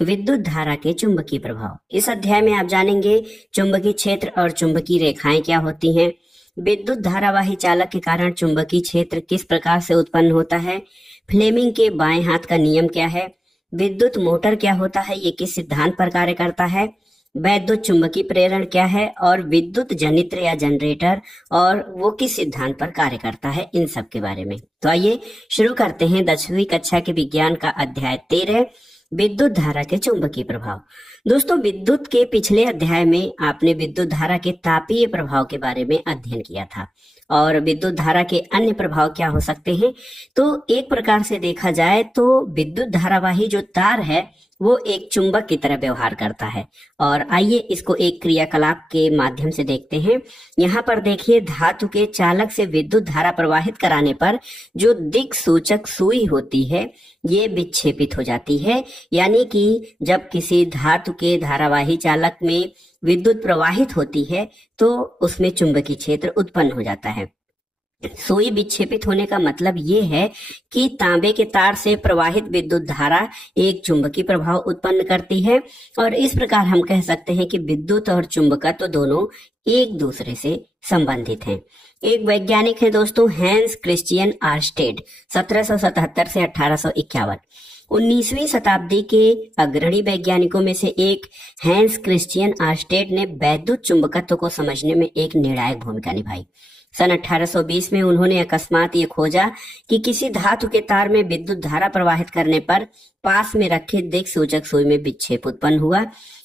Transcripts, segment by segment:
विद्युत धारा के चुंबकीय प्रभाव। इस अध्याय में आप जानेंगे चुंबकीय क्षेत्र और चुंबकीय रेखाएं क्या होती हैं, विद्युत धारावाही चालक के कारण चुंबकीय क्षेत्र किस प्रकार से उत्पन्न होता है, फ्लेमिंग के बाएं हाथ का नियम क्या है, विद्युत मोटर क्या होता है, ये किस सिद्धांत पर कार्य करता है, वैद्युत चुंबकीय प्रेरण क्या है, और विद्युत जनित्र या जनरेटर और वो किस सिद्धांत पर कार्य करता है, इन सब के बारे में। तो आइए शुरू करते हैं 10वीं कक्षा के विज्ञान का अध्याय 13, विद्युत धारा के चुंबकीय प्रभाव। दोस्तों, विद्युत के पिछले अध्याय में आपने विद्युत धारा के तापीय प्रभाव के बारे में अध्ययन किया था और विद्युत धारा के अन्य प्रभाव क्या हो सकते हैं। तो एक प्रकार से देखा जाए तो विद्युत धारावाही जो तार है वो एक चुंबक की तरह व्यवहार करता है। और आइए इसको एक क्रियाकलाप के माध्यम से देखते हैं। यहाँ पर देखिए, धातु के चालक से विद्युत धारा प्रवाहित कराने पर जो दिक् सूचक सुई होती है ये विक्षेपित हो जाती है, यानी कि जब किसी धातु के धारावाही चालक में विद्युत प्रवाहित होती है तो उसमें चुंबकीय क्षेत्र उत्पन्न हो जाता है। सुई विक्षेपित होने का मतलब ये है कि तांबे के तार से प्रवाहित विद्युत धारा एक चुंबकीय प्रभाव उत्पन्न करती है और इस प्रकार हम कह सकते हैं कि विद्युत और चुंबकत्व तो दोनों एक दूसरे से संबंधित हैं। एक वैज्ञानिक है दोस्तों, हैंस क्रिश्चियन आर्स्टेड, 1777 से 1851। 19वीं शताब्दी के अग्रणी वैज्ञानिकों में से एक हैंस क्रिश्चियन आर्स्टेड ने वैद्युत चुंबकत्व को समझने में एक निर्णायक भूमिका निभाई। सन 1820 में उन्होंने अकस्मात ये खोजा कि किसी धातु के तार में विद्युत धारा प्रवाहित करने पर पास में रखे दिक् सूचक सुई में विक्षेप उत्पन्न हुआ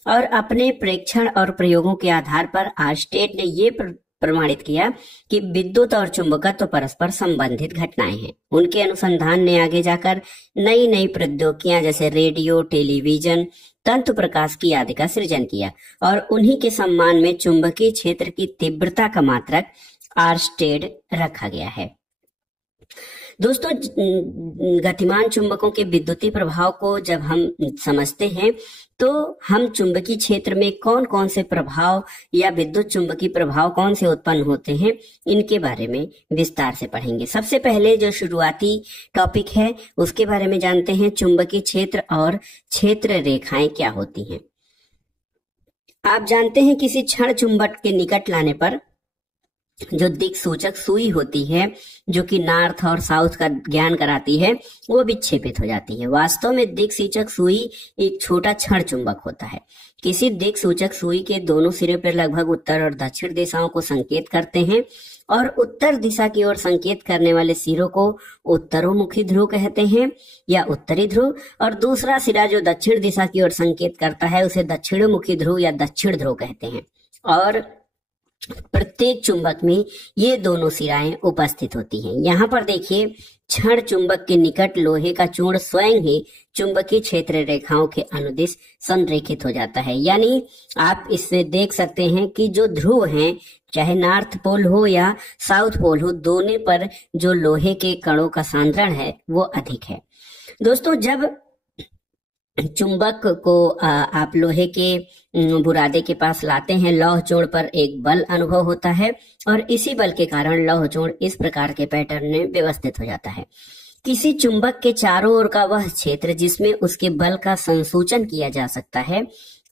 और अपने प्रेक्षण और प्रयोगों के आधार पर आर्स्टेड ने ये प्रमाणित किया कि विद्युत और चुंबकत्व परस्पर संबंधित घटनाएं हैं। उनके अनुसंधान ने आगे जाकर नई नई प्रौद्योगिकियां जैसे रेडियो, टेलीविजन, तंतु प्रकाश की आदि का सृजन किया और उन्हीं के सम्मान में चुंबकीय क्षेत्र की तीव्रता का मात्रक आर्स्टेड रखा गया है। दोस्तों, गतिमान चुंबकों के विद्युतीय प्रभाव को जब हम समझते हैं तो हम चुंबकीय क्षेत्र में कौन कौन से प्रभाव या विद्युत चुंबकीय प्रभाव कौन से उत्पन्न होते हैं इनके बारे में विस्तार से पढ़ेंगे। सबसे पहले जो शुरुआती टॉपिक है उसके बारे में जानते हैं, चुंबकीय क्षेत्र और क्षेत्र रेखाएं क्या होती हैं। आप जानते हैं किसी क्षण चुंबक के निकट लाने पर जो दिक् सूचक सुई होती है जो कि नॉर्थ और साउथ का ज्ञान कराती है वो विक्षेपित हो जाती है। वास्तव में दिक् सूचक सुई एक छोटा क्षण चुंबक होता है। किसी दिक् सूचक सुई के दोनों सिरे पर लगभग उत्तर और दक्षिण दिशाओं को संकेत करते हैं और उत्तर दिशा की ओर संकेत करने वाले सिरों को उत्तरोमुखी ध्रुव कहते हैं या उत्तरी ध्रुव, और दूसरा सिरा जो दक्षिण दिशा की ओर संकेत करता है उसे दक्षिणमुखी ध्रुव या दक्षिण ध्रुव कहते हैं। और प्रत्येक चुंबक में ये दोनों सिराएं उपस्थित होती हैं। यहाँ पर देखिए, क्षण चुंबक के निकट लोहे का चूर्ण स्वयं ही चुंबकीय क्षेत्र रेखाओं के अनुदिश संरेखित हो जाता है। यानी आप इससे देख सकते हैं कि जो ध्रुव हैं, चाहे नॉर्थ पोल हो या साउथ पोल हो, दोनों पर जो लोहे के कणों का सांद्रण है वो अधिक है। दोस्तों, जब चुंबक को आप लोहे के बुरादे के पास लाते हैं, लौह चूर्ण पर एक बल अनुभव होता है और इसी बल के कारण लौह चूर्ण इस प्रकार के पैटर्न में व्यवस्थित हो जाता है। किसी चुंबक के चारों ओर का वह क्षेत्र जिसमें उसके बल का संसूचन किया जा सकता है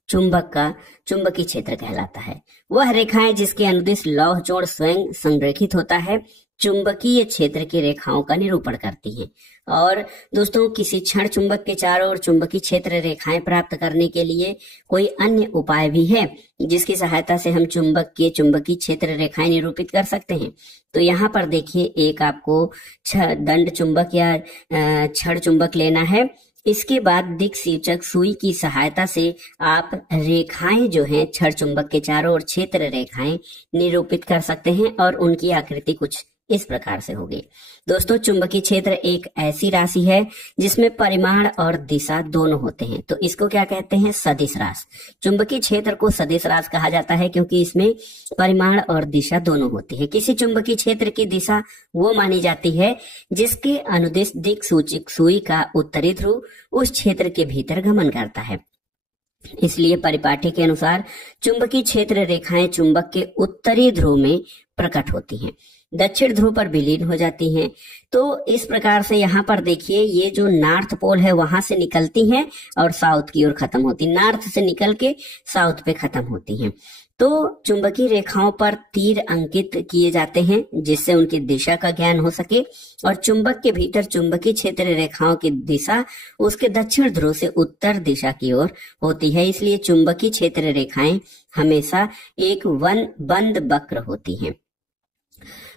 चुंबक का चुंबकीय क्षेत्र कहलाता है। वह रेखाएं जिसके अनुदिश लौह चूर्ण स्वयं संरेखित होता है चुंबकीय क्षेत्र की रेखाओं का निरूपण करती हैं। और दोस्तों, किसी क्षण चुंबक के चारों ओर चुंबकीय क्षेत्र रेखाएं प्राप्त करने के लिए कोई अन्य उपाय भी है जिसकी सहायता से हम चुंबक के चुंबकीय क्षेत्र रेखाएं निरूपित कर सकते हैं। तो यहाँ पर देखिए, एक आपको दंड चुंबक या क्षण चुंबक लेना है। इसके बाद दिक् सूचक सुई की सहायता से आप रेखाएं जो हैं क्षण चुंबक के चारों ओर क्षेत्र रेखाएं निरूपित कर सकते हैं और उनकी आकृति कुछ इस प्रकार से होगी। दोस्तों, चुंबकीय क्षेत्र एक ऐसी राशि है जिसमें परिमाण और दिशा दोनों होते हैं, तो इसको क्या कहते हैं, सदिश राशि। चुंबकीय क्षेत्र को सदिश राशि कहा जाता है क्योंकि इसमें परिमाण और दिशा दोनों होती है। किसी चुंबकीय क्षेत्र की दिशा वो मानी जाती है जिसके अनुदिश दिक् सूचक सुई का उत्तरी ध्रुव उस क्षेत्र के भीतर गमन करता है। इसलिए परिपाटी के अनुसार चुंबकीय क्षेत्र रेखाएं चुंबक के उत्तरी ध्रुव में प्रकट होती हैं। दक्षिण ध्रुव पर विलीन हो जाती हैं। तो इस प्रकार से यहाँ पर देखिए ये जो नॉर्थ पोल है वहां से निकलती हैं और साउथ की ओर खत्म होती, नॉर्थ से निकल के साउथ पे खत्म होती हैं। तो चुंबकीय रेखाओं पर तीर अंकित किए जाते हैं जिससे उनकी दिशा का ज्ञान हो सके, और चुंबक के भीतर चुंबकीय क्षेत्र रेखाओं की दिशा उसके दक्षिण ध्रुव से उत्तर दिशा की ओर होती है। इसलिए चुंबकीय क्षेत्र रेखाएं हमेशा एक बंद वक्र होती हैं।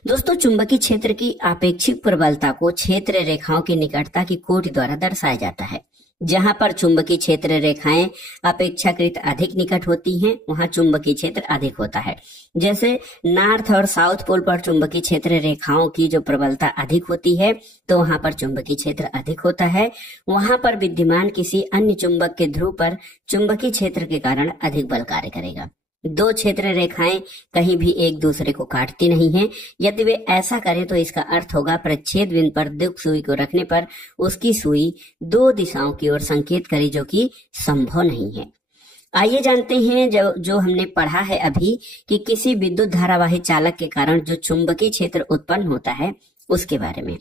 दोस्तों, चुंबकीय क्षेत्र की आपेक्षिक प्रबलता को क्षेत्र रेखाओं की निकटता की कोटि द्वारा दर्शाया जाता है। जहां पर चुंबकीय क्षेत्र रेखाएं अपेक्षाकृत अधिक निकट होती हैं वहां चुंबकीय क्षेत्र अधिक होता है। जैसे नॉर्थ और साउथ पोल पर चुंबकीय क्षेत्र रेखाओं की जो प्रबलता अधिक होती है तो वहां पर चुंबकीय क्षेत्र अधिक होता है। वहां पर विद्यमान किसी अन्य चुंबक के ध्रुव पर चुंबकीय क्षेत्र के कारण अधिक बल कार्य करेगा। दो क्षेत्र रेखाएं कहीं भी एक दूसरे को काटती नहीं हैं। यदि वे ऐसा करें तो इसका अर्थ होगा प्रच्छेद बिंदु पर दिक् सुई को रखने पर उसकी सुई दो दिशाओं की ओर संकेत करे, जो कि संभव नहीं है। आइए जानते हैं जो हमने पढ़ा है अभी कि किसी विद्युत धारावाही चालक के कारण जो चुंबकीय क्षेत्र उत्पन्न होता है उसके बारे में।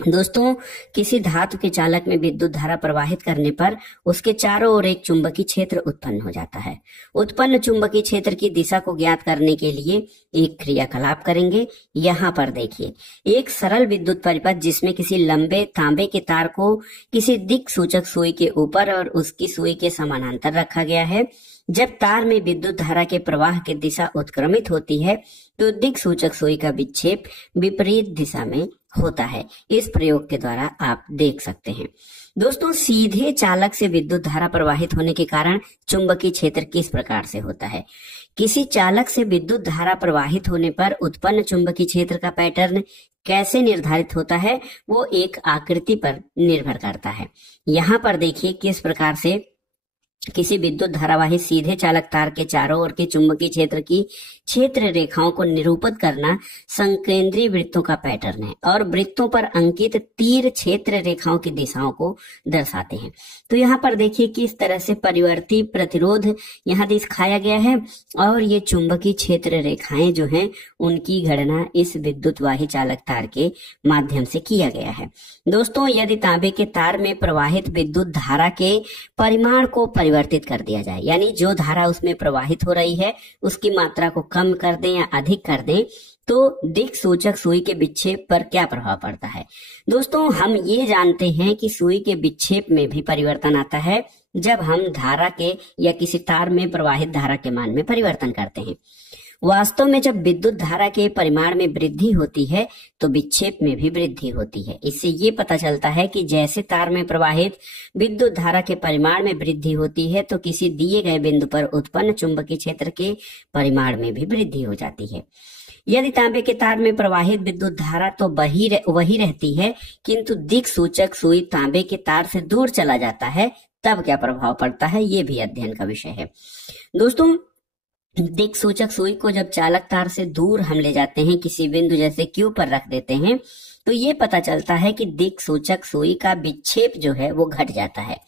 दोस्तों, किसी धातु के चालक में विद्युत धारा प्रवाहित करने पर उसके चारों ओर एक चुंबकीय क्षेत्र उत्पन्न हो जाता है। उत्पन्न चुंबकीय क्षेत्र की दिशा को ज्ञात करने के लिए एक क्रियाकलाप करेंगे। यहाँ पर देखिए, एक सरल विद्युत परिपथ जिसमें किसी लंबे तांबे के तार को किसी दिक् सूचक सुई के ऊपर और उसकी सुई के समानांतर रखा गया है। जब तार में विद्युत धारा के प्रवाह की दिशा उत्क्रमित होती है तो दिक् सूचक सुई का विक्षेप विपरीत दिशा में होता है। इस प्रयोग के द्वारा आप देख सकते हैं। दोस्तों, सीधे चालक से विद्युत धारा प्रवाहित होने के कारण चुंबकीय क्षेत्र किस प्रकार से होता है। किसी चालक से विद्युत धारा प्रवाहित होने पर उत्पन्न चुंबकीय क्षेत्र का पैटर्न कैसे निर्धारित होता है वो एक आकृति पर निर्भर करता है। यहाँ पर देखिए किस प्रकार से किसी विद्युत धारावाही सीधे चालक तार के चारों ओर के चुंबकीय क्षेत्र की क्षेत्र रेखाओं को निरूपित करना संकेंद्रीय वृत्तों का पैटर्न है और वृत्तों पर अंकित तीर क्षेत्र रेखाओं की दिशाओं को दर्शाते हैं। तो यहाँ पर देखिए किस तरह से परिवर्ती प्रतिरोध यहाँ दिखाया गया है और ये चुंबकीय क्षेत्र रेखाएं जो हैं उनकी गणना इस विद्युत वाही चालक तार के माध्यम से किया गया है। दोस्तों, यदि तांबे के तार में प्रवाहित विद्युत धारा के परिमाण को परिवर्तित कर दिया जाए, यानी जो धारा उसमें प्रवाहित हो रही है उसकी मात्रा को कम कर दें या अधिक कर दें, तो दिक् सूचक सुई के विक्षेप पर क्या प्रभाव पड़ता है। दोस्तों, हम ये जानते हैं कि सुई के विक्षेप में भी परिवर्तन आता है जब हम धारा के या किसी तार में प्रवाहित धारा के मान में परिवर्तन करते हैं। वास्तव में जब विद्युत धारा के परिमाण में वृद्धि होती है तो विक्षेप में भी वृद्धि होती है। इससे ये पता चलता है कि जैसे तार में प्रवाहित विद्युत धारा के परिमाण में वृद्धि होती है तो किसी दिए गए बिंदु पर उत्पन्न चुंबकीय क्षेत्र के परिमाण में भी वृद्धि हो जाती है। यदि तांबे के तार में प्रवाहित विद्युत धारा तो वही रहती है, किंतु दिक् सूचक सुई तांबे के तार से दूर चला जाता है, तब क्या प्रभाव पड़ता है ये भी अध्ययन का विषय है। दोस्तों, दिक् सूचक सुई को जब चालक तार से दूर हम ले जाते हैं, किसी बिंदु जैसे Q पर रख देते हैं, तो ये पता चलता है कि दिक् सूचक सुई का विक्षेप जो है वो घट जाता है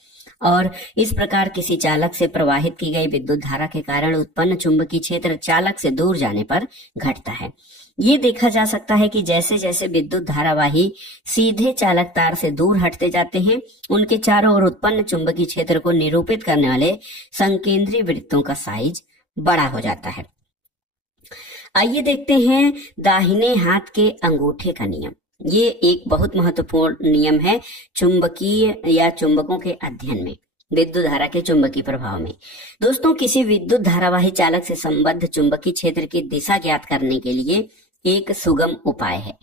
और इस प्रकार किसी चालक से प्रवाहित की गई विद्युत धारा के कारण उत्पन्न चुंबकीय क्षेत्र चालक से दूर जाने पर घटता है। ये देखा जा सकता है कि जैसे जैसे विद्युत धारावाही सीधे चालक तार से दूर हटते जाते हैं, उनके चारों ओर उत्पन्न चुंबकीय क्षेत्र को निरूपित करने वाले संकेंद्रीय वृत्तों का साइज बड़ा हो जाता है। आइए देखते हैं दाहिने हाथ के अंगूठे का नियम। ये एक बहुत महत्वपूर्ण नियम है चुंबकीय या चुंबकों के अध्ययन में, विद्युत धारा के चुंबकीय प्रभाव में। दोस्तों, किसी विद्युत धारावाही चालक से संबद्ध चुंबकीय क्षेत्र की दिशा ज्ञात करने के लिए एक सुगम उपाय है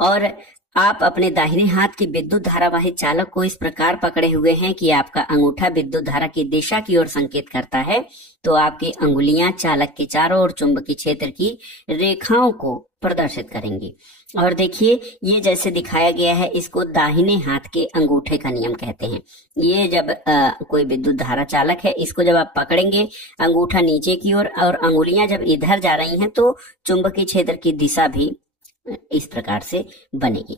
और आप अपने दाहिने हाथ के विद्युत धारावाही चालक को इस प्रकार पकड़े हुए हैं कि आपका अंगूठा विद्युत धारा की दिशा की ओर संकेत करता है, तो आपकी अंगुलियां चालक के चारों ओर चुंबकीय क्षेत्र की रेखाओं को प्रदर्शित करेंगी। और देखिए ये जैसे दिखाया गया है, इसको दाहिने हाथ के अंगूठे का नियम कहते हैं। ये जब कोई विद्युत धारा चालक है, इसको जब आप पकड़ेंगे अंगूठा नीचे की ओर और अंगुलियां जब इधर जा रही हैं तो चुंबकीय क्षेत्र की दिशा भी इस प्रकार से बनेगी।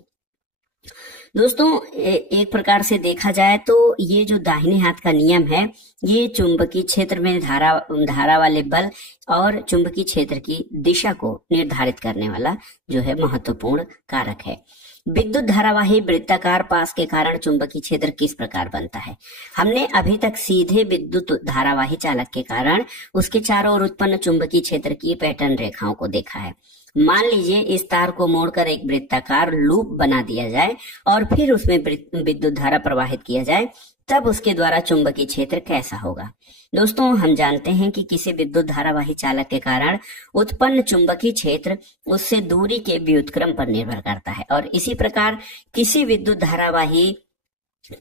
दोस्तों एक प्रकार से देखा जाए तो ये जो दाहिने हाथ का नियम है, ये चुंबकीय क्षेत्र में धारा वाले बल और चुंबकीय क्षेत्र की दिशा को निर्धारित करने वाला जो है महत्वपूर्ण कारक है। विद्युत धारावाही वृत्ताकार पास के कारण चुंबकीय क्षेत्र किस प्रकार बनता है? हमने अभी तक सीधे विद्युत धारावाही चालक के कारण उसके चारों ओर उत्पन्न चुंबकीय क्षेत्र की पैटर्न रेखाओं को देखा है। मान लीजिए इस तार को मोड़कर एक वृत्ताकार लूप बना दिया जाए और फिर उसमें विद्युत धारा प्रवाहित किया जाए, तब उसके द्वारा चुंबकीय क्षेत्र कैसा होगा? दोस्तों हम जानते हैं कि किसी विद्युत धारावाही चालक के कारण उत्पन्न चुंबकीय क्षेत्र उससे दूरी के व्युत्क्रम पर निर्भर करता है और इसी प्रकार किसी विद्युत धारावाही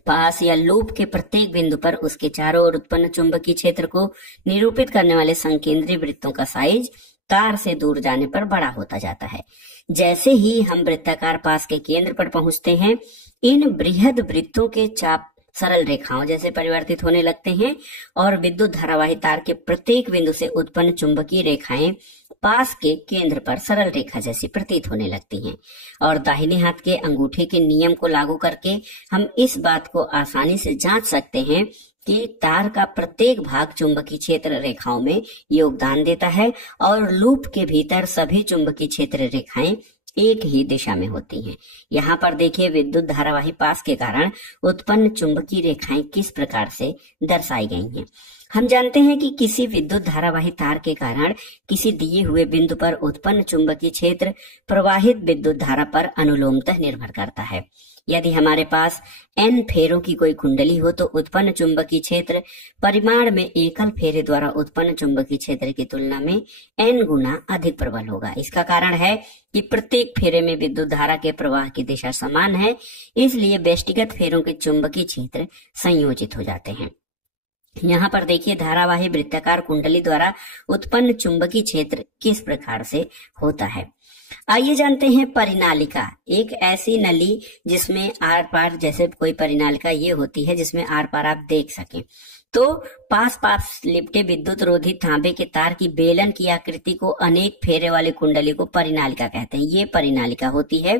पास या लूप के प्रत्येक बिंदु पर उसके चारों ओर उत्पन्न चुंबकीय क्षेत्र को निरूपित करने वाले संकेंद्रीय वृत्तों का साइज तार से दूर जाने पर बड़ा होता जाता है। जैसे ही हम वृत्ताकार पास के केंद्र पर पहुंचते हैं, इन बृहद वृत्तों के चाप सरल रेखाओं जैसे परिवर्तित होने लगते हैं और विद्युत धारावाही तार के प्रत्येक बिंदु से उत्पन्न चुंबकीय रेखाएं पास के केंद्र पर सरल रेखा जैसी प्रतीत होने लगती हैं। और दाहिने हाथ के अंगूठे के नियम को लागू करके हम इस बात को आसानी से जांच सकते हैं कि तार का प्रत्येक भाग चुंबकीय क्षेत्र रेखाओं में योगदान देता है और लूप के भीतर सभी चुंबकीय क्षेत्र रेखाएं एक ही दिशा में होती हैं। यहाँ पर देखिए विद्युत धारावाही पास के कारण उत्पन्न चुंबकीय रेखाएं किस प्रकार से दर्शाई गई हैं। हम जानते हैं कि किसी विद्युत धारावाही तार के कारण किसी दिए हुए बिंदु पर उत्पन्न चुंबकीय क्षेत्र प्रवाहित विद्युत धारा पर अनुलोमतः निर्भर करता है। यदि हमारे पास n फेरों की कोई कुंडली हो तो उत्पन्न चुंबकीय क्षेत्र परिमाण में एकल फेरे द्वारा उत्पन्न चुंबकीय क्षेत्र की तुलना में n गुना अधिक प्रबल होगा। इसका कारण है कि प्रत्येक फेरे में विद्युत धारा के प्रवाह की दिशा समान है, इसलिए व्यष्टिगत फेरों के चुंबकीय क्षेत्र संयोजित हो जाते हैं। यहाँ पर देखिए धारावाही वृत्ताकार कुंडली द्वारा उत्पन्न चुंबकीय क्षेत्र किस प्रकार से होता है। आइए जानते हैं परिनालिका, एक ऐसी नली जिसमें आर पार, जैसे कोई परिनालिका ये होती है जिसमें आर पार आप देख सकें। तो पास लिपटे विद्युत रोधी तांबे के तार की बेलन की आकृति को अनेक फेरे वाली कुंडली को परिनालिका कहते हैं। ये परिनालिका होती है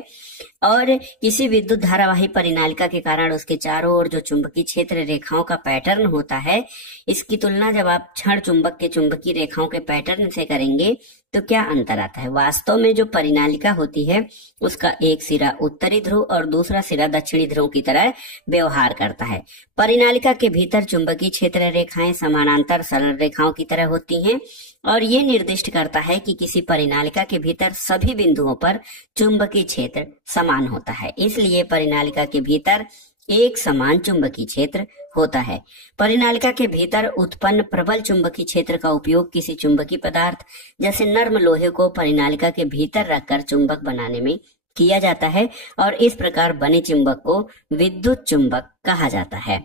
और किसी विद्युत धारावाही परिनालिका के कारण उसके चारों ओर जो चुंबकीय क्षेत्र रेखाओं का पैटर्न होता है, इसकी तुलना जब आप क्षण चुंबक के चुंबकीय रेखाओं के पैटर्न से करेंगे तो क्या अंतर आता है? वास्तव में जो परिनालिका होती है उसका एक सिरा उत्तरी ध्रुव और दूसरा सिरा दक्षिणी ध्रुव की तरह व्यवहार करता है। परिनालिका के भीतर चुंबकीय क्षेत्र रेखाएं समानांतर सरल रेखाओं की तरह होती हैं और ये निर्दिष्ट करता है कि किसी परिनालिका के भीतर सभी बिंदुओं पर चुंबकीय क्षेत्र समान होता है। इसलिए परिनालिका के भीतर एक समान चुंबकीय क्षेत्र होता है। परिनालिका के भीतर उत्पन्न प्रबल चुंबकीय क्षेत्र का उपयोग किसी चुंबकीय पदार्थ जैसे नर्म लोहे को परिनालिका के भीतर रखकर चुंबक बनाने में किया जाता है और इस प्रकार बने चुंबक को विद्युत चुंबक कहा जाता है।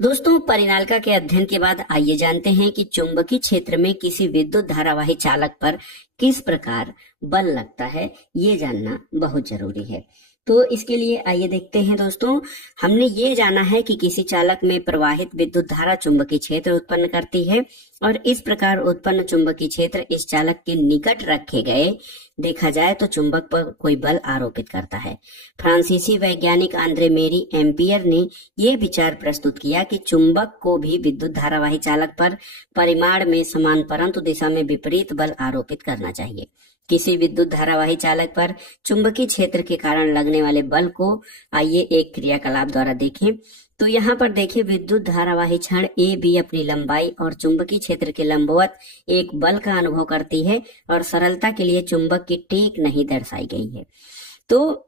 दोस्तों परिनालिका के अध्ययन के बाद आइए जानते हैं कि चुंबकीय क्षेत्र में किसी विद्युत धारावाही चालक पर किस प्रकार बल लगता है, ये जानना बहुत जरूरी है। तो इसके लिए आइए देखते हैं। दोस्तों हमने ये जाना है कि किसी चालक में प्रवाहित विद्युत धारा चुंबकीय क्षेत्र उत्पन्न करती है और इस प्रकार उत्पन्न चुंबकीय क्षेत्र इस चालक के निकट रखे गए देखा जाए तो चुंबक पर कोई बल आरोपित करता है। फ्रांसीसी वैज्ञानिक आंद्रे मेरी एम्पियर ने यह विचार प्रस्तुत किया कि चुंबक को भी विद्युत धारावाही चालक पर परिमाण में समान परंतु दिशा में विपरीत बल आरोपित करना चाहिए। किसी विद्युत धारावाही चालक पर चुंबकीय क्षेत्र के कारण लगने वाले बल को आइए एक क्रियाकलाप द्वारा देखें। तो यहाँ पर देखिए विद्युत धारावाही छड़ ए बी अपनी लंबाई और चुंबकीय क्षेत्र के लंबवत एक बल का अनुभव करती है और सरलता के लिए चुंबक की टेक नहीं दर्शाई गई है। तो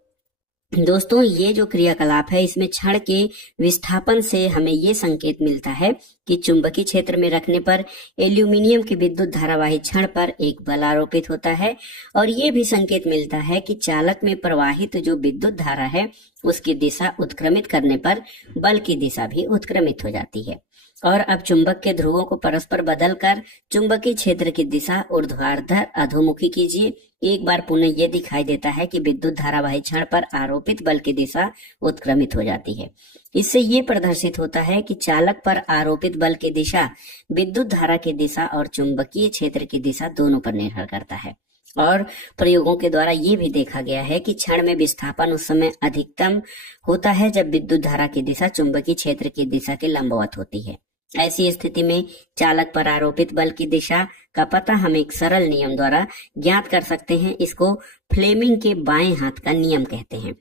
दोस्तों ये जो क्रियाकलाप है इसमें छड़ के विस्थापन से हमें ये संकेत मिलता है कि चुंबकीय क्षेत्र में रखने पर एल्यूमिनियम की विद्युत धारावाही छड़ पर एक बल आरोपित होता है और ये भी संकेत मिलता है कि चालक में प्रवाहित जो विद्युत धारा है उसकी दिशा उत्क्रमित करने पर बल की दिशा भी उत्क्रमित हो जाती है। और अब चुंबक के ध्रुवों को परस्पर बदलकर चुंबकीय क्षेत्र की दिशा ऊर्ध्वाधर अधोमुखी कीजिए। एक बार पुनः ये दिखाई देता है कि विद्युत धारावाही छड़ पर आरोपित बल की दिशा उत्क्रमित हो जाती है। इससे ये प्रदर्शित होता है कि चालक पर आरोपित बल की दिशा विद्युत धारा की दिशा और चुंबकीय क्षेत्र की दिशा दोनों पर निर्भर करता है। और प्रयोगों के द्वारा ये भी देखा गया है कि क्षण में विस्थापन उस समय अधिकतम होता है जब विद्युत धारा की दिशा चुंबकीय क्षेत्र की दिशा के लंबवत होती है। ऐसी स्थिति में चालक पर आरोपित बल की दिशा का पता हम एक सरल नियम द्वारा ज्ञात कर सकते हैं। इसको फ्लेमिंग के बाएं हाथ का नियम कहते हैं।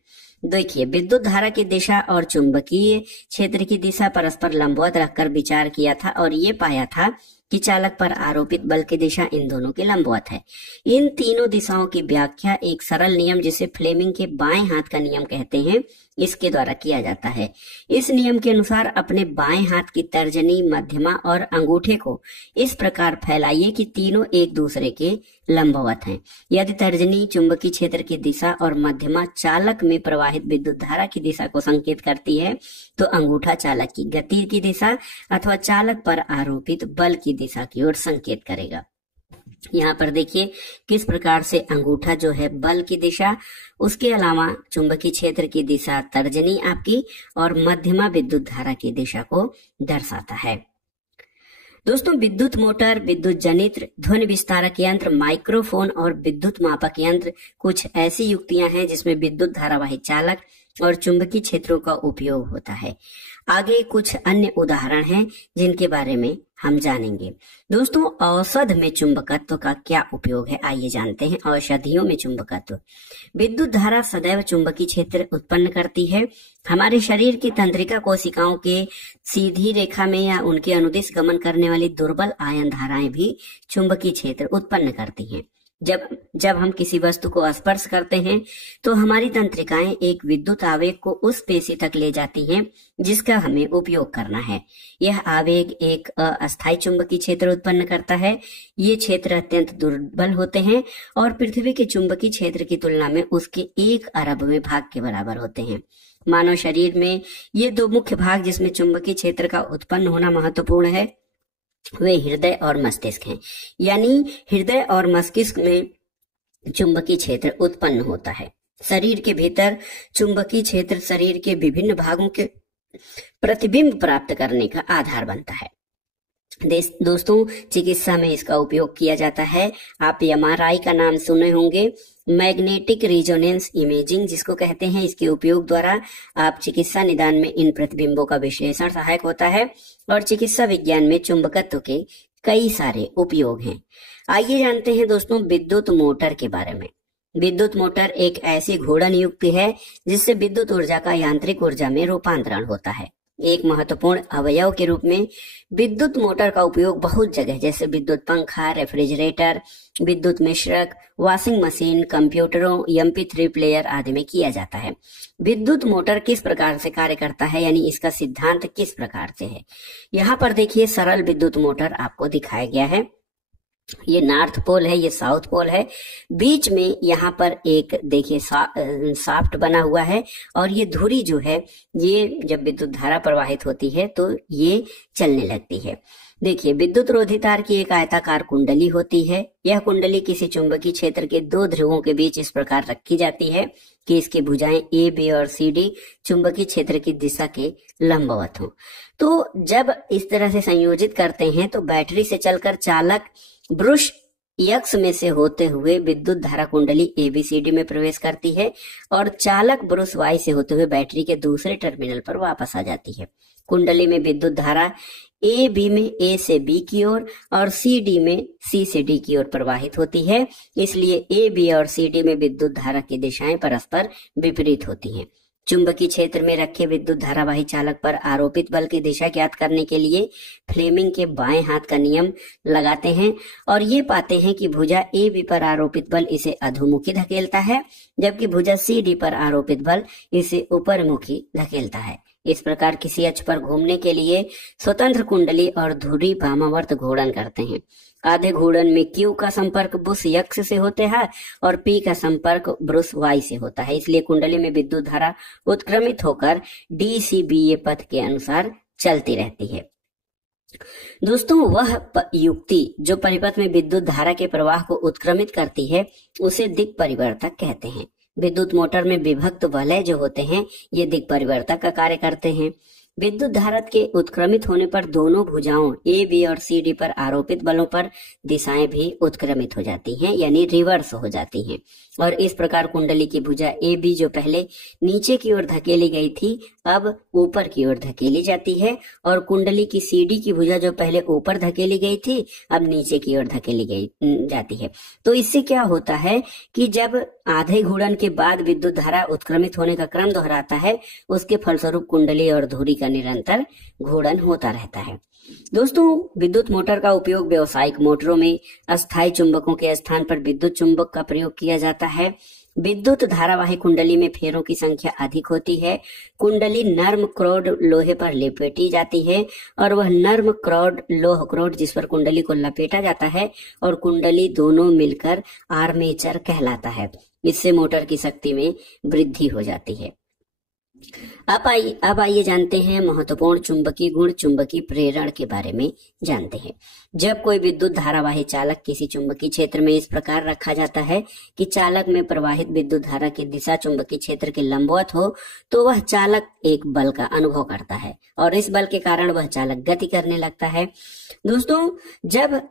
देखिए, विद्युत धारा की दिशा और चुंबकीय क्षेत्र की दिशा परस्पर लंबवत रखकर विचार किया था और ये पाया था कि चालक पर आरोपित बल की दिशा इन दोनों के लंबवत है। इन तीनों दिशाओं की व्याख्या एक सरल नियम जिसे फ्लेमिंग के बाएं हाथ का नियम कहते हैं, इसके द्वारा किया जाता है। इस नियम के अनुसार अपने बाएं हाथ की तर्जनी, मध्यमा और अंगूठे को इस प्रकार फैलाइए कि तीनों एक दूसरे के लंबवत हैं। यदि तर्जनी चुंबकीय क्षेत्र की दिशा और मध्यमा चालक में प्रवाहित विद्युत धारा की दिशा को संकेत करती है, तो अंगूठा चालक की गति की दिशा अथवा चालक पर आरोपित बल की दिशा की ओर संकेत करेगा। यहाँ पर देखिए किस प्रकार से अंगूठा जो है बल की दिशा, उसके अलावा चुंबकीय क्षेत्र की दिशा तर्जनी आपकी और मध्यमा विद्युत धारा की दिशा को दर्शाता है। दोस्तों, विद्युत मोटर, विद्युत जनित्र, ध्वनि विस्तारक यंत्र, माइक्रोफोन और विद्युत मापक यंत्र कुछ ऐसी युक्तियां हैं जिसमें विद्युत धारावाही चालक और चुंबकीय क्षेत्रों का उपयोग होता है। आगे कुछ अन्य उदाहरण हैं जिनके बारे में हम जानेंगे। दोस्तों, औषध में चुंबकत्व का क्या उपयोग है, आइए जानते हैं। औषधियों में चुंबकत्व। विद्युत धारा सदैव चुंबकीय क्षेत्र उत्पन्न करती है। हमारे शरीर की तंत्रिका कोशिकाओं के सीधी रेखा में या उनके अनुदिश गमन करने वाली दुर्बल आयन धाराएं भी चुंबकीय क्षेत्र उत्पन्न करती हैं। जब हम किसी वस्तु को स्पर्श करते हैं तो हमारी तंत्रिकाएं एक विद्युत आवेग को उस पेशी तक ले जाती हैं जिसका हमें उपयोग करना है। यह आवेग एक अस्थायी चुंबकीय क्षेत्र उत्पन्न करता है। ये क्षेत्र अत्यंत दुर्बल होते हैं और पृथ्वी के चुंबकीय क्षेत्र की तुलना में उसके 1 अरबवें भाग के बराबर होते हैं। मानव शरीर में ये 2 मुख्य भाग जिसमें चुंबकीय क्षेत्र का उत्पन्न होना महत्वपूर्ण है, वे हृदय और मस्तिष्क हैं। यानी हृदय और मस्तिष्क में चुंबकीय क्षेत्र उत्पन्न होता है। शरीर के भीतर चुंबकीय क्षेत्र शरीर के विभिन्न भागों के प्रतिबिंब प्राप्त करने का आधार बनता है। दोस्तों, चिकित्सा में इसका उपयोग किया जाता है। आप MRI का नाम सुने होंगे, मैग्नेटिक रेजोनेंस इमेजिंग जिसको कहते हैं। इसके उपयोग द्वारा आप चिकित्सा निदान में इन प्रतिबिंबों का विश्लेषण सहायक होता है और चिकित्सा विज्ञान में चुंबकत्व के कई सारे उपयोग हैं। आइए जानते हैं दोस्तों विद्युत मोटर के बारे में। विद्युत मोटर एक ऐसी घूर्णन युक्ति है जिससे विद्युत ऊर्जा का यांत्रिक ऊर्जा में रूपांतरण होता है। एक महत्वपूर्ण अवयव के रूप में विद्युत मोटर का उपयोग बहुत जगह जैसे विद्युत पंखा, रेफ्रिजरेटर, विद्युत मिश्रक, वॉशिंग मशीन, कंप्यूटरों, MP3 प्लेयर आदि में किया जाता है। विद्युत मोटर किस प्रकार से कार्य करता है, यानी इसका सिद्धांत किस प्रकार से है। यहाँ पर देखिए सरल विद्युत मोटर आपको दिखाया गया है। ये नॉर्थ पोल है, ये साउथ पोल है। बीच में यहाँ पर एक देखिए शाफ्ट बना हुआ है और ये धुरी जो है ये जब विद्युत धारा प्रवाहित होती है तो ये चलने लगती है। देखिए विद्युत रोधी तार की एक आयताकार कुंडली होती है। यह कुंडली किसी चुंबकीय क्षेत्र के 2 ध्रुवों के बीच इस प्रकार रखी जाती है कि इसकी भुजाएं A, B और CD चुंबकीय क्षेत्र की दिशा के लंबवत हों। तो जब इस तरह से संयोजित करते हैं तो बैटरी से चलकर चालक ब्रश X में से होते हुए विद्युत धारा कुंडली ABCD में प्रवेश करती है और चालक ब्रश Y से होते हुए बैटरी के दूसरे टर्मिनल पर वापस आ जाती है। कुंडली में विद्युत धारा AB में A से B की ओर और CD में C से D की ओर प्रवाहित होती है। इसलिए A, B और CD में विद्युत धारा की दिशाएं परस्पर विपरीत होती हैं। चुंबकीय क्षेत्र में रखे विद्युत धारावाही चालक पर आरोपित बल की दिशा ज्ञात करने के लिए फ्लेमिंग के बाएं हाथ का नियम लगाते हैं और ये पाते हैं कि भुजा AB पर आरोपित बल इसे अधोमुखी धकेलता है, जबकि भुजा CD पर आरोपित बल इसे ऊपरमुखी धकेलता है। इस प्रकार किसी अक्ष पर घूमने के लिए स्वतंत्र कुंडली और धुरी वामावर्त घूर्णन करते हैं। आधे घूर्णन में Q का संपर्क ब्रश X से होता है और P का संपर्क ब्रश Y से होता है। इसलिए कुंडली में विद्युत धारा उत्क्रमित होकर DCBA पथ के अनुसार चलती रहती है। दोस्तों, वह युक्ति जो परिपथ में विद्युत धारा के प्रवाह को उत्क्रमित करती है उसे दिक् परिवर्तक कहते हैं। विद्युत मोटर में विभक्त वलय जो होते हैं ये दिक् परिवर्तक का कार्य करते हैं। विद्युत धारा के उत्क्रमित होने पर दोनों भुजाओं ए, बी और सी, डी पर आरोपित बलों पर दिशाएं भी उत्क्रमित हो जाती हैं, यानी रिवर्स हो जाती हैं। और इस प्रकार कुंडली की भुजा ए, बी जो पहले नीचे की ओर धकेली गई थी अब ऊपर की ओर धकेली जाती है, और कुंडली की सी, डी की भुजा जो पहले ऊपर धकेली गई थी अब नीचे की ओर धकेली गई जाती है। तो इससे क्या होता है कि जब आधे घूर्णन के बाद विद्युत धारा उत्क्रमित होने का क्रम दोहराता है, उसके फलस्वरूप कुंडली और धुरी का निरंतर घूर्णन होता रहता है। दोस्तों, विद्युत मोटर का उपयोग व्यावसायिक मोटरों में अस्थायी चुंबकों के स्थान पर विद्युत चुंबक का प्रयोग किया जाता है। विद्युत धारावाही कुंडली में फेरों की संख्या अधिक होती है। कुंडली नर्म क्रोड लोहे पर लपेटी जाती है और वह नर्म क्रोड लोह क्रोड जिस पर कुंडली को लपेटा जाता है और कुंडली दोनों मिलकर आर्मेचर कहलाता है। इससे मोटर की शक्ति में वृद्धि हो जाती है। अब आइए जानते हैं महत्वपूर्ण चुंबकीय गुण चुंबकीय प्रेरण के बारे में जानते हैं। जब कोई विद्युत धारावाही चालक किसी चुंबकीय क्षेत्र में इस प्रकार रखा जाता है कि चालक में प्रवाहित विद्युत धारा की दिशा चुंबकीय क्षेत्र के लंबवत हो, तो वह चालक एक बल का अनुभव करता है और इस बल के कारण वह चालक गति करने लगता है। दोस्तों, जब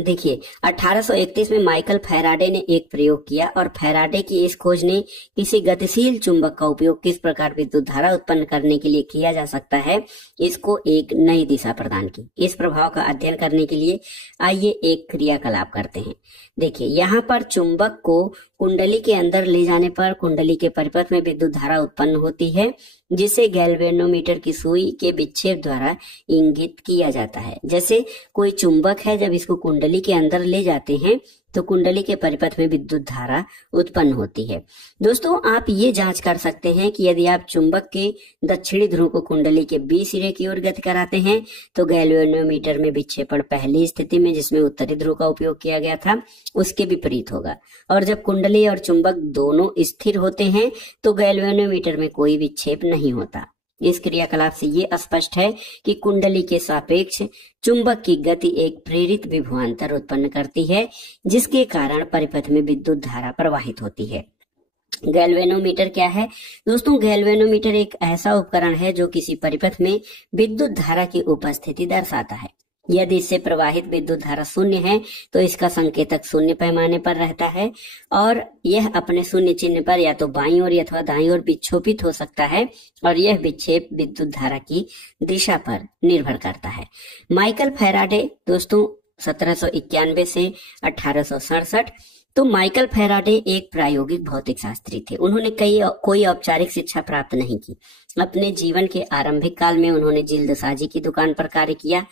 देखिए 1831 में माइकल फैराडे ने एक प्रयोग किया और फैराडे की इस खोज ने किसी गतिशील चुंबक का उपयोग किस प्रकार विद्युत धारा उत्पन्न करने के लिए किया जा सकता है, इसको एक नई दिशा प्रदान की। इस प्रभाव का अध्ययन करने के लिए आइए एक क्रियाकलाप करते हैं। देखिए, यहाँ पर चुंबक को कुंडली के अंदर ले जाने पर कुंडली के परिपथ में विद्युत धारा उत्पन्न होती है, जिसे गैल्वेनोमीटर की सुई के विक्षेप द्वारा इंगित किया जाता है। जैसे कोई चुंबक है, जब इसको कुंडली के अंदर ले जाते हैं तो कुंडली के परिपथ में विद्युत धारा उत्पन्न होती है। दोस्तों, आप ये जांच कर सकते हैं कि यदि आप चुंबक के दक्षिणी ध्रुव को कुंडली के बी सिरे की ओर गति कराते हैं तो गैल्वेनोमीटर में विक्षेपण पहली स्थिति में जिसमें उत्तरी ध्रुव का उपयोग किया गया था उसके विपरीत होगा, और जब कुंडली और चुंबक दोनों स्थिर होते हैं तो गैल्वेनोमीटर में कोई विक्षेप नहीं होता। इस क्रियाकलाप से ये स्पष्ट है कि कुंडली के सापेक्ष चुंबक की गति एक प्रेरित विभवांतर उत्पन्न करती है, जिसके कारण परिपथ में विद्युत धारा प्रवाहित होती है। गैल्वेनोमीटर क्या है? दोस्तों, गैल्वेनोमीटर एक ऐसा उपकरण है जो किसी परिपथ में विद्युत धारा की उपस्थिति दर्शाता है। यदि इससे प्रवाहित विद्युत धारा शून्य है तो इसका संकेतक शून्य पैमाने पर रहता है और यह अपने शून्य चिन्ह पर या तो बाईं ओर अथवा दाईं ओर विक्षेपित हो सकता है, और यह विक्षेप विद्युत धारा की दिशा पर निर्भर करता है। माइकल फैराडे दोस्तों 1791 से 1867। तो माइकल फैराडे एक प्रायोगिक भौतिक शास्त्री थे। उन्होंने कोई औपचारिक शिक्षा प्राप्त नहीं की। अपने जीवन के आरंभिक काल में उन्होंने जिल्दसाजी की दुकान पर कार्य किया।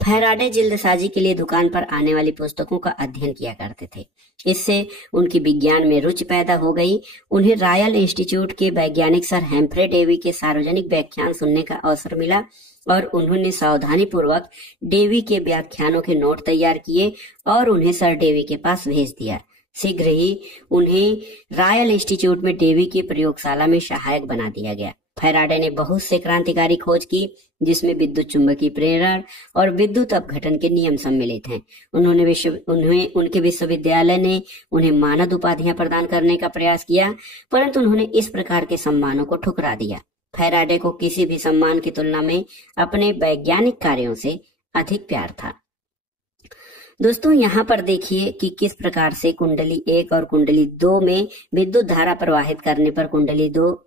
फैराडे जिल्दसाजी के लिए दुकान पर आने वाली पुस्तकों का अध्ययन किया करते थे। इससे उनकी विज्ञान में रुचि पैदा हो गई। उन्हें रॉयल इंस्टीट्यूट के वैज्ञानिक सर हेम्फ्रे डेवी के सार्वजनिक व्याख्यान सुनने का अवसर मिला और उन्होंने सावधानी पूर्वक डेवी के व्याख्यानों के नोट तैयार किए और उन्हें सर डेवी के पास भेज दिया। शीघ्र ही उन्हें रॉयल इंस्टीट्यूट में डेवी की प्रयोगशाला में सहायक बना दिया गया। फैराडे ने बहुत से क्रांतिकारी खोज की जिसमें विद्युत चुंबकीय प्रेरण और विद्युत अपघटन के नियम सम्मिलित हैं। उनके विश्वविद्यालय ने उन्हें मानद उपाधियां प्रदान करने का प्रयास किया, परंतु उन्होंने इस प्रकार के सम्मानों को ठुकरा दिया। फैराडे को किसी भी सम्मान की तुलना में अपने वैज्ञानिक कार्यों से अधिक प्यार था। दोस्तों, यहाँ पर देखिए कि किस प्रकार से कुंडली 1 और कुंडली 2 में विद्युत धारा प्रवाहित करने पर कुंडली 2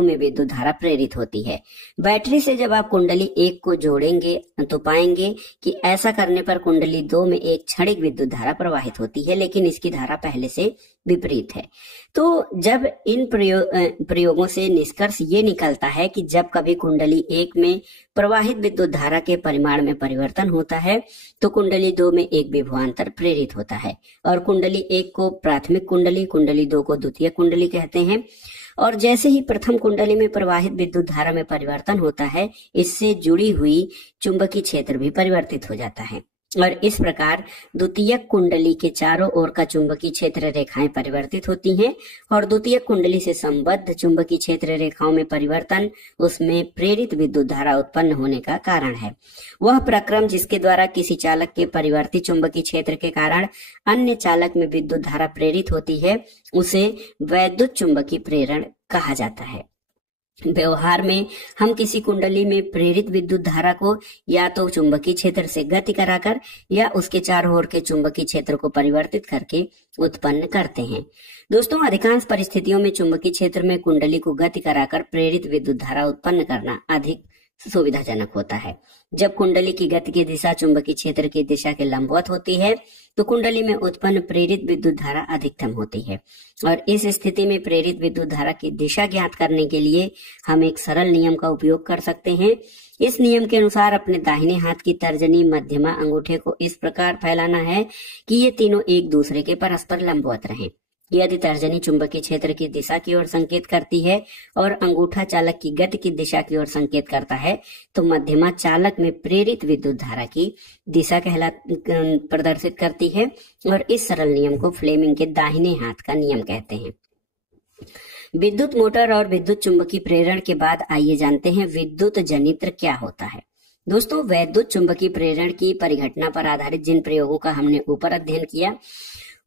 में विद्युत धारा प्रेरित होती है। बैटरी से जब आप कुंडली 1 को जोड़ेंगे तो पाएंगे कि ऐसा करने पर कुंडली 2 में एक क्षणिक विद्युत धारा प्रवाहित होती है, लेकिन इसकी धारा पहले से विपरीत है। तो जब इन प्रयोगों से निष्कर्ष ये निकलता है कि जब कभी कुंडली 1 में प्रवाहित विद्युत धारा के परिमाण में परिवर्तन होता है तो कुंडली 2 में एक विभवांतर प्रेरित होता है, और कुंडली 1 को प्राथमिक कुंडली 2 को द्वितीय कुंडली कहते हैं। और जैसे ही प्रथम कुंडली में प्रवाहित विद्युत धारा में परिवर्तन होता है, इससे जुड़ी हुई चुंबकीय क्षेत्र भी परिवर्तित हो जाता है, और इस प्रकार द्वितीयक कुंडली के चारों ओर का चुंबकीय क्षेत्र रेखाएं परिवर्तित होती हैं, और द्वितीयक कुंडली से संबद्ध चुंबकीय क्षेत्र रेखाओं में परिवर्तन उसमें प्रेरित विद्युत धारा उत्पन्न होने का कारण है। वह प्रक्रम जिसके द्वारा किसी चालक के परिवर्तित चुंबकीय क्षेत्र के कारण अन्य चालक में विद्युत धारा प्रेरित होती है उसे वैद्युत चुंबकीय प्रेरण कहा जाता है। व्यवहार में हम किसी कुंडली में प्रेरित विद्युत धारा को या तो चुंबकीय क्षेत्र से गति कराकर या उसके चारों ओर के चुंबकीय क्षेत्र को परिवर्तित करके उत्पन्न करते हैं। दोस्तों, अधिकांश परिस्थितियों में चुंबकीय क्षेत्र में कुंडली को गति कराकर प्रेरित विद्युत धारा उत्पन्न करना अधिक सुविधाजनक होता है। जब कुंडली की गति की दिशा चुंबकीय क्षेत्र की दिशा के लंबवत होती है तो कुंडली में उत्पन्न प्रेरित विद्युत धारा अधिकतम होती है, और इस स्थिति में प्रेरित विद्युत धारा की दिशा ज्ञात करने के लिए हम एक सरल नियम का उपयोग कर सकते हैं। इस नियम के अनुसार अपने दाहिने हाथ की तर्जनी मध्यमा अंगूठे को इस प्रकार फैलाना है कि ये तीनों एक दूसरे के परस्पर लंबवत रहें। यदि तर्जनी चुंबकीय क्षेत्र की दिशा की ओर संकेत करती है और अंगूठा चालक की गति की दिशा की ओर संकेत करता है तो मध्यमा चालक में प्रेरित विद्युत धारा की दिशा प्रदर्शित करती है, और इस सरल नियम को फ्लेमिंग के दाहिने हाथ का नियम कहते हैं। विद्युत मोटर और विद्युत चुंबकीय प्रेरण के बाद आइए जानते हैं विद्युत जनित्र क्या होता है। दोस्तों, वैद्युत चुंबकीय प्रेरण की परिघटना पर आधारित जिन प्रयोगों का हमने ऊपर अध्ययन किया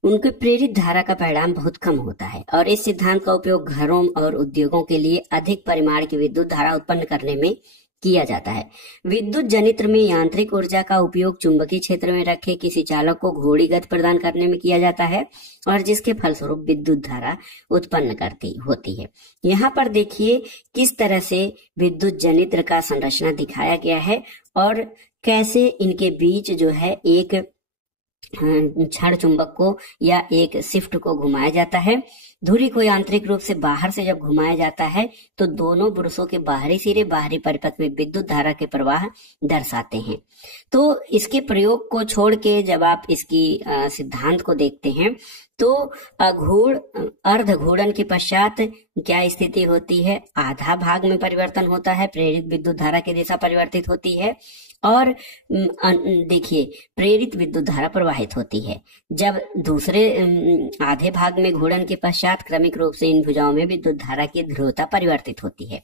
उनके प्रेरित धारा का परिणाम बहुत कम होता है, और इस सिद्धांत का उपयोग घरों और उद्योगों के लिए अधिक परिमाण की विद्युत धारा उत्पन्न करने में किया जाता है। विद्युत जनित्र में यांत्रिक ऊर्जा का उपयोग चुंबकीय क्षेत्र में रखे किसी चालक को घोड़ी गति प्रदान करने में किया जाता है, और जिसके फलस्वरूप विद्युत धारा उत्पन्न करती होती है। यहाँ पर देखिए किस तरह से विद्युत जनित्र का संरचना दिखाया गया है और कैसे इनके बीच जो है एक क्षण चुंबक को या एक शिफ्ट को घुमाया जाता है। धुरी को यांत्रिक रूप से बाहर से जब घुमाया जाता है तो दोनों ब्रशों के बाहरी सिरे बाहरी परिपथ में विद्युत धारा के प्रवाह दर्शाते हैं। तो इसके प्रयोग को छोड़ के जब आप इसकी सिद्धांत को देखते हैं तो अर्ध घूर्णन के पश्चात क्या स्थिति होती है, आधा भाग में परिवर्तन होता है, प्रेरित विद्युत धारा की दिशा परिवर्तित होती है और देखिए प्रेरित विद्युत धारा प्रवाहित होती है। जब दूसरे आधे भाग में घूर्णन के पश्चात क्रमिक रूप से इन भुजाओं में विद्युत धारा की ध्रुवता परिवर्तित होती है,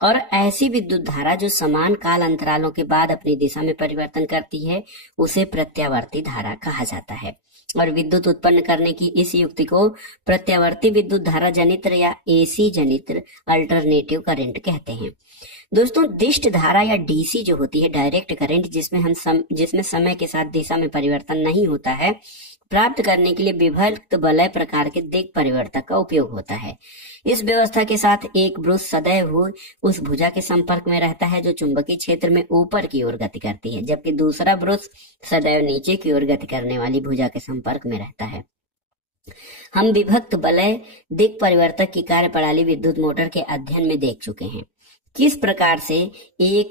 और ऐसी विद्युत धारा जो समान काल अंतरालों के बाद अपनी दिशा में परिवर्तन करती है उसे प्रत्यावर्ती धारा कहा जाता है। और विद्युत उत्पन्न करने की इस युक्ति को प्रत्यावर्ती विद्युत धारा जनित्र या एसी जनित्र अल्टरनेटिव करंट कहते हैं। दोस्तों, दिष्ट धारा या डीसी जो होती है डायरेक्ट करंट, जिसमें समय के साथ दिशा में परिवर्तन नहीं होता है, प्राप्त करने के लिए विभक्त वलय प्रकार के दिक् परिवर्तक का उपयोग होता है। इस व्यवस्था के साथ एक ब्रश सदैव उस भुजा के संपर्क में रहता है जो चुंबकीय क्षेत्र में ऊपर की ओर गति करती है, जबकि दूसरा ब्रश सदैव नीचे की ओर गति करने वाली भुजा के संपर्क में रहता है। हम विभक्त वलय दिक् परिवर्तक की कार्यप्रणाली विद्युत मोटर के अध्ययन में देख चुके हैं। किस प्रकार से एक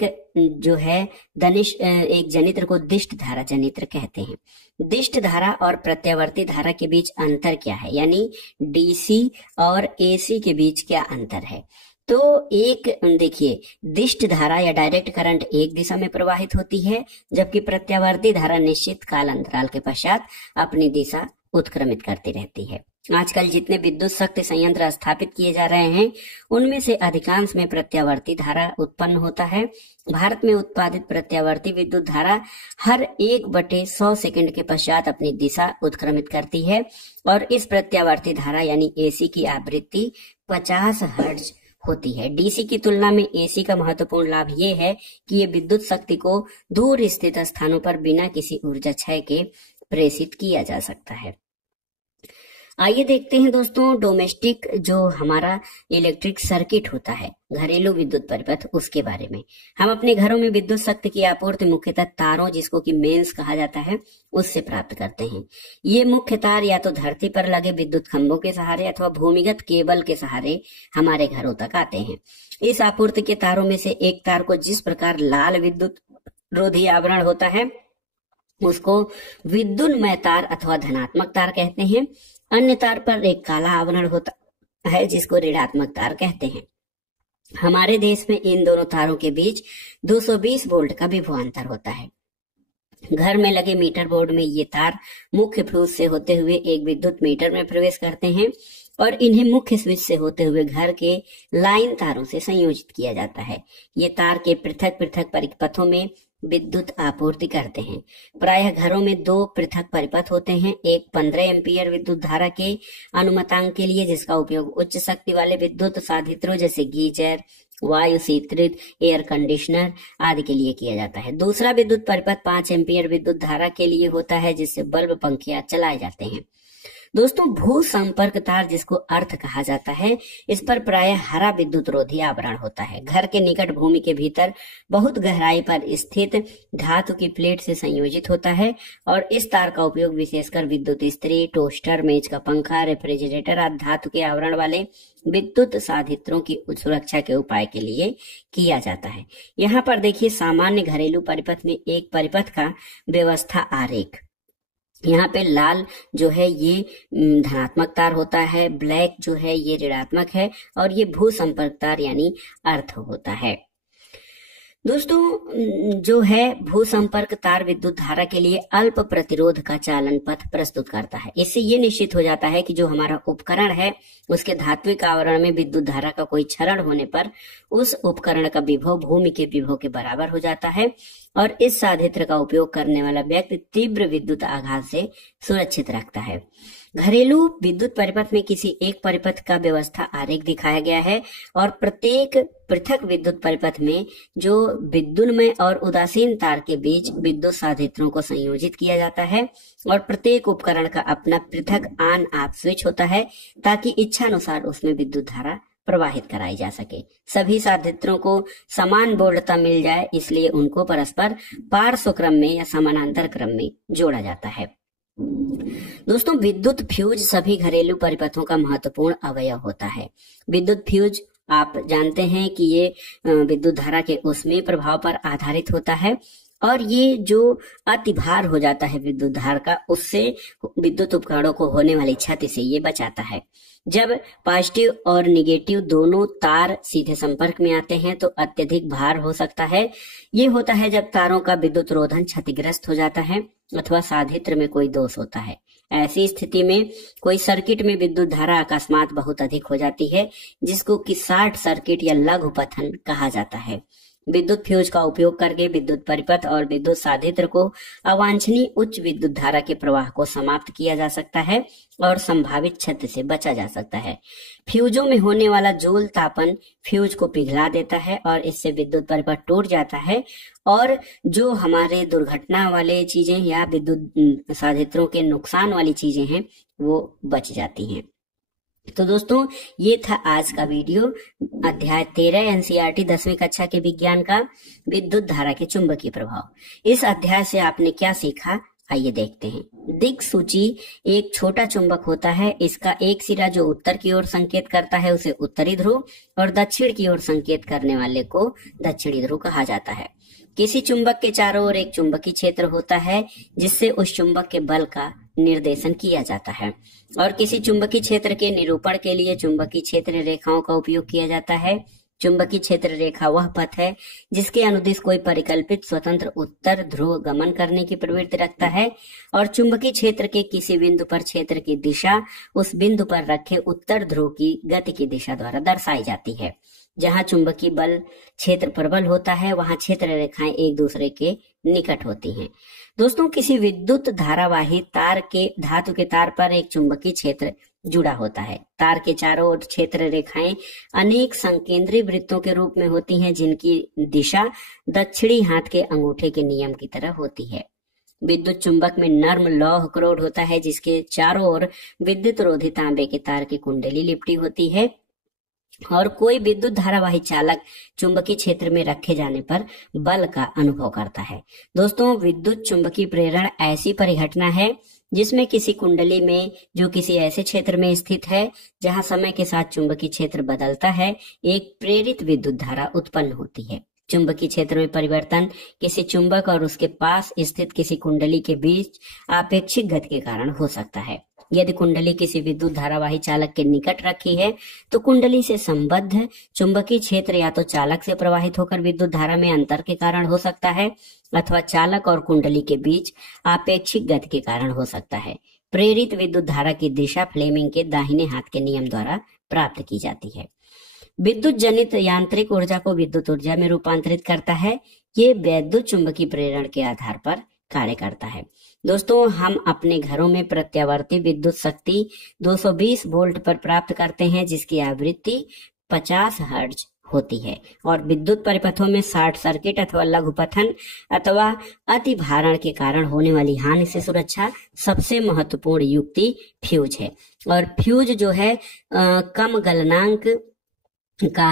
जनित्र को दिष्ट धारा जनित्र कहते हैं। दिष्ट धारा और प्रत्यावर्ती धारा के बीच अंतर क्या है, यानी डीसी और एसी के बीच क्या अंतर है। तो एक देखिए, दिष्ट धारा या डायरेक्ट करंट एक दिशा में प्रवाहित होती है, जबकि प्रत्यावर्ती धारा निश्चित काल अंतराल के पश्चात अपनी दिशा उत्क्रमित करती रहती है। आजकल जितने विद्युत शक्ति संयंत्र स्थापित किए जा रहे हैं उनमें से अधिकांश में प्रत्यावर्ती धारा उत्पन्न होता है। भारत में उत्पादित प्रत्यावर्ती विद्युत धारा हर 1/100 सेकंड के पश्चात अपनी दिशा उत्क्रमित करती है, और इस प्रत्यावर्ती धारा यानी एसी की आवृत्ति 50 हर्ट्ज होती है। डीसी की तुलना में एसी का महत्वपूर्ण लाभ ये है कि ये विद्युत शक्ति को दूर स्थित स्थानों पर बिना किसी ऊर्जा क्षय के प्रेषित किया जा सकता है। आइए देखते हैं दोस्तों, डोमेस्टिक जो हमारा इलेक्ट्रिक सर्किट होता है, घरेलू विद्युत परिपथ, उसके बारे में। हम अपने घरों में विद्युत शक्ति की आपूर्ति मुख्यतः तारों, जिसको कि मेंस कहा जाता है, उससे प्राप्त करते हैं। ये मुख्य तार या तो धरती पर लगे विद्युत खंभों के सहारे अथवा भूमिगत केबल के सहारे हमारे घरों तक आते हैं। इस आपूर्ति के तारों में से एक तार को जिस प्रकार लाल विद्युत रोधी आवरण होता है उसको विद्युन्मय तार अथवा धनात्मक तार कहते हैं। अन्य तार पर एक काला आवरण होता है जिसको ऋणात्मक तार कहते हैं। हमारे देश में इन दोनों तारों के बीच 220 वोल्ट का विभवांतर होता है। घर में लगे मीटर बोर्ड में ये तार मुख्य फ्यूज से होते हुए एक विद्युत मीटर में प्रवेश करते हैं और इन्हें मुख्य स्विच से होते हुए घर के लाइन तारों से संयोजित किया जाता है। ये तार के पृथक पृथक परिपथों में विद्युत आपूर्ति करते हैं। प्रायः घरों में 2 पृथक परिपथ होते हैं, एक 15 एम्पीयर विद्युत धारा के अनुमतांक के लिए जिसका उपयोग उच्च शक्ति वाले विद्युत साधित्रों जैसे गीजर, वायु शीतृत, एयर कंडीशनर आदि के लिए किया जाता है। दूसरा विद्युत परिपथ 5 एम्पीयर विद्युत धारा के लिए होता है, जिससे बल्ब पंखे चलाए जाते हैं। दोस्तों, भू संपर्क तार, जिसको अर्थ कहा जाता है, इस पर प्रायः हरा विद्युत रोधी आवरण होता है। घर के निकट भूमि के भीतर बहुत गहराई पर स्थित धातु की प्लेट से संयोजित होता है और इस तार का उपयोग विशेषकर विद्युत इस्त्री, टोस्टर, मेज का पंखा, रेफ्रिजरेटर आदि धातु के आवरण वाले विद्युत साधित्रों की सुरक्षा के उपाय के लिए किया जाता है। यहाँ पर देखिए, सामान्य घरेलू परिपथ में एक परिपथ का व्यवस्था आरेख। यहाँ पे लाल जो है ये धनात्मक तार होता है, ब्लैक जो है ये ऋणात्मक है और ये भू संपर्क तार यानी अर्थ होता है। दोस्तों, जो है भू संपर्क तार विद्युत धारा के लिए अल्प प्रतिरोध का चालन पथ प्रस्तुत करता है। इससे ये निश्चित हो जाता है कि जो हमारा उपकरण है उसके धात्विक आवरण में विद्युत धारा का कोई क्षरण होने पर उस उपकरण का विभव भूमि के विभव के बराबर हो जाता है और इस साधित्र का उपयोग करने वाला व्यक्ति तीव्र विद्युत आघात से सुरक्षित रखता है। घरेलू विद्युत परिपथ में किसी एक परिपथ का व्यवस्था आरेख दिखाया गया है और प्रत्येक पृथक विद्युत परिपथ में जो विद्युन्मय और उदासीन तार के बीच विद्युत साधित्रों को संयोजित किया जाता है और प्रत्येक उपकरण का अपना पृथक ऑन ऑफ स्विच होता है ताकि इच्छानुसार उसमें विद्युत धारा प्रवाहित कराई जा सके। सभी साधित्रों को समान बोल्टता मिल जाए, इसलिए उनको परस्पर पार्श्व क्रम में या समानांतर क्रम में जोड़ा जाता है। दोस्तों, विद्युत फ्यूज सभी घरेलू परिपथों का महत्वपूर्ण अवयव होता है। विद्युत फ्यूज आप जानते हैं कि ये विद्युत धारा के ऊष्मीय प्रभाव पर आधारित होता है और ये जो अतिभार हो जाता है विद्युत धारा का, उससे विद्युत उपकरणों को होने वाली क्षति से ये बचाता है। जब पॉजिटिव और निगेटिव दोनों तार सीधे संपर्क में आते हैं तो अत्यधिक भार हो सकता है। ये होता है जब तारों का विद्युत रोधन क्षतिग्रस्त हो जाता है अथवा साधित्र में कोई दोष होता है। ऐसी स्थिति में कोई सर्किट में विद्युत धारा अकस्मात बहुत अधिक हो जाती है, जिसको कि शॉर्ट सर्किट या लघु पतन कहा जाता है। विद्युत फ्यूज का उपयोग करके विद्युत परिपथ और विद्युत साधित्र को अवांछनीय उच्च विद्युत धारा के प्रवाह को समाप्त किया जा सकता है और संभावित क्षति से बचा जा सकता है। फ्यूजों में होने वाला जूल तापन फ्यूज को पिघला देता है और इससे विद्युत परिपथ टूट जाता है और जो हमारे दुर्घटना वाले चीजें या विद्युत साधित्रों के नुकसान वाली चीजें हैं वो बच जाती हैं। तो दोस्तों, ये था आज का वीडियो, अध्याय 13 एनसीईआरटी 10वीं कक्षा के विज्ञान का विद्युत धारा के चुंबकीय प्रभाव। इस अध्याय से आपने क्या सीखा, आइए देखते हैं। दिक्सूची एक छोटा चुंबक होता है। इसका एक सिरा जो उत्तर की ओर संकेत करता है उसे उत्तरी ध्रुव और दक्षिण की ओर संकेत करने वाले को दक्षिणी ध्रुव कहा जाता है। किसी चुंबक के चारों ओर एक चुंबकीय क्षेत्र होता है जिससे उस चुंबक के बल का निर्देशन किया जाता है और किसी चुंबकीय क्षेत्र के निरूपण के लिए चुंबकीय क्षेत्र रेखाओं का उपयोग किया जाता है। चुंबकीय क्षेत्र रेखा वह पथ है जिसके अनुदिश कोई परिकल्पित स्वतंत्र उत्तर ध्रुव गमन करने की प्रवृत्ति रखता है और चुंबकीय क्षेत्र के किसी बिंदु पर क्षेत्र की दिशा उस बिंदु पर रखे उत्तर ध्रुव की गति की दिशा द्वारा दर्शाई जाती है। जहाँ चुंबकीय बल क्षेत्र प्रबल होता है वहाँ क्षेत्र रेखाएं एक दूसरे के निकट होती हैं। दोस्तों, किसी विद्युत धारावाही तार के धातु के तार पर एक चुंबकीय क्षेत्र जुड़ा होता है। तार के चारों ओर क्षेत्र रेखाएं अनेक संकेंद्रीय वृत्तों के रूप में होती हैं जिनकी दिशा दक्षिणी हाथ के अंगूठे के नियम की तरह होती है। विद्युत चुंबक में नर्म लौह क्रोड होता है जिसके चारों ओर विद्युत रोधी तांबे के तार की कुंडली लिपटी होती है और कोई विद्युत धारावाही चालक चुंबकीय क्षेत्र में रखे जाने पर बल का अनुभव करता है। दोस्तों, विद्युत चुंबकीय प्रेरण ऐसी परिघटना है जिसमें किसी कुंडली में जो किसी ऐसे क्षेत्र में स्थित है जहां समय के साथ चुंबकीय क्षेत्र बदलता है, एक प्रेरित विद्युत धारा उत्पन्न होती है। चुंबकीय क्षेत्र में परिवर्तन किसी चुंबक और उसके पास स्थित किसी कुंडली के बीच आपेक्षिक गति के कारण हो सकता है। यदि कुंडली किसी विद्युत धारावाही चालक के निकट रखी है तो कुंडली से संबद्ध चुंबकीय क्षेत्र या तो चालक से प्रवाहित होकर विद्युत धारा में अंतर के कारण हो सकता है अथवा चालक और कुंडली के बीच आपेक्षिक गति के कारण हो सकता है। प्रेरित विद्युत धारा की दिशा फ्लेमिंग के दाहिने हाथ के नियम द्वारा प्राप्त की जाती है। विद्युत जनित यांत्रिक ऊर्जा को विद्युत ऊर्जा में रूपांतरित करता है। ये वैद्युत चुंबकीय प्रेरण के आधार पर कार्य करता है। दोस्तों, हम अपने घरों में प्रत्यावर्ती विद्युत शक्ति 220 वोल्ट पर प्राप्त करते हैं जिसकी आवृत्ति 50 हर्ट्ज होती है। और विद्युत परिपथों में शॉर्ट सर्किट अथवा लघुपथन अथवा अति भारण के कारण होने वाली हानि से सुरक्षा सबसे महत्वपूर्ण युक्ति फ्यूज है। और फ्यूज जो है कम गलनांक का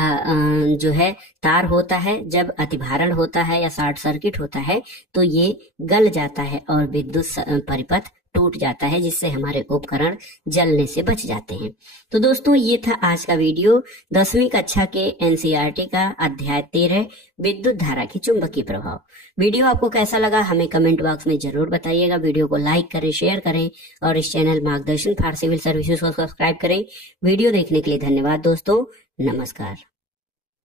जो है तार होता है। जब अतिभारण होता है या शॉर्ट सर्किट होता है तो ये गल जाता है और विद्युत परिपथ टूट जाता है, जिससे हमारे उपकरण जलने से बच जाते हैं। तो दोस्तों, ये था आज का वीडियो 10वीं कक्षा के एनसीईआरटी का अध्याय 13 विद्युत धारा की चुंबकीय प्रभाव। वीडियो आपको कैसा लगा हमें कमेंट बॉक्स में जरूर बताइएगा। वीडियो को लाइक करें, शेयर करें और इस चैनल मार्गदर्शन फॉर सिविल सर्विसेज को सब्सक्राइब करें। वीडियो देखने के लिए धन्यवाद दोस्तों। नमस्कार।